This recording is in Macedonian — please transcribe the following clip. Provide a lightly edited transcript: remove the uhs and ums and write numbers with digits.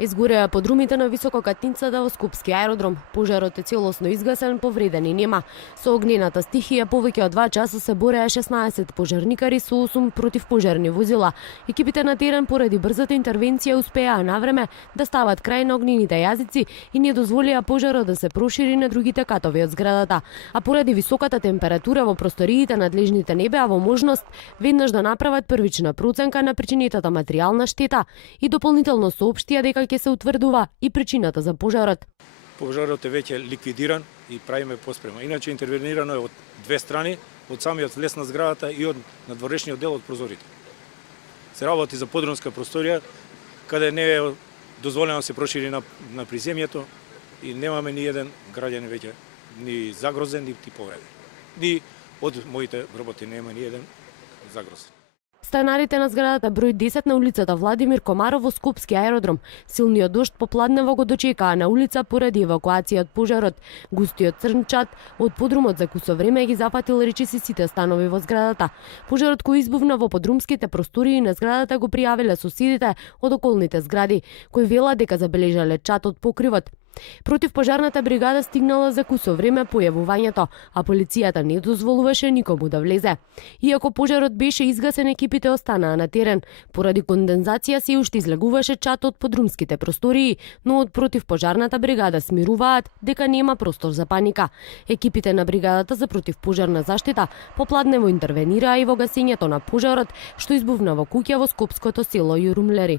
Изгореа подрумите на висококатницата во Скопски аеродром. Пожарот е целосно изгасен, повредени нема. Со огнената стихија повеќе од 2 часа се бореа 16 пожарникари со 8 противпожарни возила. Екипите на терен поради брзата интервенција успеаа навреме да стават крај на огнените јазици и не дозволија пожарот да се прошири на другите катови од зградата. А поради високата температура во просториите надлежните не беа во можност веднаш да направат првична проценка на причинетата материјална штета и дополнително соопштија дека ќе се утврдува и причината за пожарот. Пожарот е веќе ликвидиран и правиме поспрема. Иначе интервенирано е од две страни, од самиот лес на зградата и од надворешниот дел од прозорите. Се работи за подромска просторија, каде не е дозволено да се прошири на приземјето и немаме ни еден граѓанин веќе ни загрозен, ни повреден. Ни од моите работи нема ни еден загрозен. Станарите на зградата број 10 на улицата Владимир Комаров во Скопски аеродром. Силниот дожд попладнево го дочекаа на улица поради евакуација од пожарот. Густиот црн чад од подрумот за кусо време ги зафатил речиси сите станови во зградата. Пожарот кој избувна во подрумските простории на зградата го пријавиле соседите од околните згради, кои велат дека забележале чад од покривот. Противпожарната бригада стигнала за кусо време по јавувањето, а полицијата не дозволуваше никому да влезе. Иако пожарот беше изгасен, екипите останаа на терен. Поради кондензација се уште излегуваше чад од подрумските простории, но од противпожарната бригада смируваат дека нема простор за паника. Екипите на бригадата за противпожарна заштита попладнево интервенираа и во гасењето на пожарот што избувна во куќа во скопското село Јурумлери.